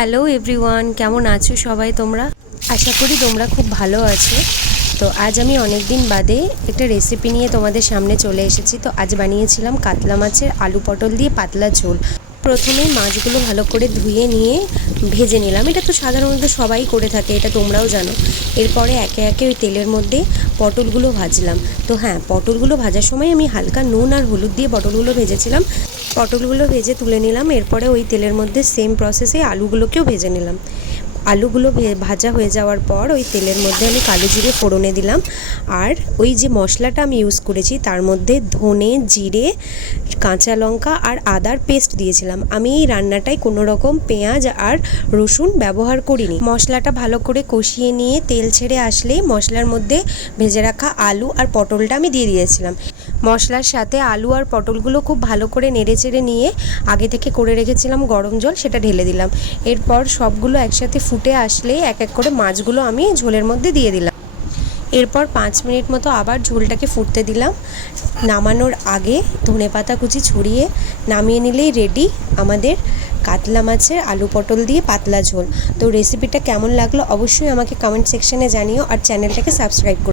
Hello everyone কেমন আছো সবাই তোমরা? আশা করি তোমরা খুব ভালো আছো। তো আজ আমি অনেক দিন বাদে একটা রেসিপি নিয়ে তোমাদের সামনে চলে এসেছি। তো আজ বানিয়েছিলাম কাতলা মাছের আলু পটল দিয়ে পাতলা ঝোল। প্রথমে মাছগুলো ভালো করে ধুয়ে নিয়ে ভেজে নিলাম। এটা তো সাধারণত সবাই করে থাকে, এটা তোমরাও জানো। এরপরে একে একে ওই তেলের মধ্যে পটলগুলো ভাজলাম। তো হ্যাঁ পটলগুলো ভাজার সময় আমি হালকা নুন আর হলুদ দিয়ে পটলগুলো ভেজেছিলাম। পটলগুলো ভেজে তুলে নিলাম। এরপরে ওই তেলের মধ্যে সেম প্রসেসে আলুগুলোকেও ভেজে নিলাম। আলুগুলো ভাজা হয়ে যাওয়ার পর ওই তেলের মধ্যে আমি কালো জিরে ফোড়নে দিলাম। আর ওই যে মশলাটা আমি ইউজ করেছি, তার মধ্যে ধনে, জিরে, কাঁচা লঙ্কা আর আদার পেস্ট দিয়েছিলাম। আমি এই রান্নাটায় কোনো রকম পেঁয়াজ আর রসুন ব্যবহার করিনি। মশলাটা ভালো করে কষিয়ে নিয়ে তেল ছেড়ে আসলেই মশলার মধ্যে ভেজে রাখা আলু আর পটলটা আমি দিয়ে দিয়েছিলাম। মশলার সাথে আলু আর পটলগুলো খুব ভালো করে নেড়ে চেড়ে নিয়ে আগে থেকে করে রেখেছিলাম গরম জল, সেটা ঢেলে দিলাম। এরপর সবগুলো একসাথে ফুটে আসলে এক এক করে মাছগুলো আমি ঝোলের মধ্যে দিয়ে দিলাম। এরপর পাঁচ মিনিট মতো আবার ঝোলটাকে ফুটতে দিলাম। নামানোর আগে ধনে পাতা কুচি ছড়িয়ে নামিয়ে নিলেই রেডি আমাদের কাতলা মাছের আলু পটল দিয়ে পাতলা ঝোল। তো রেসিপিটা কেমন লাগল অবশ্যই আমাকে কমেন্ট সেকশানে জানিও আর চ্যানেলটাকে সাবস্ক্রাইব করো।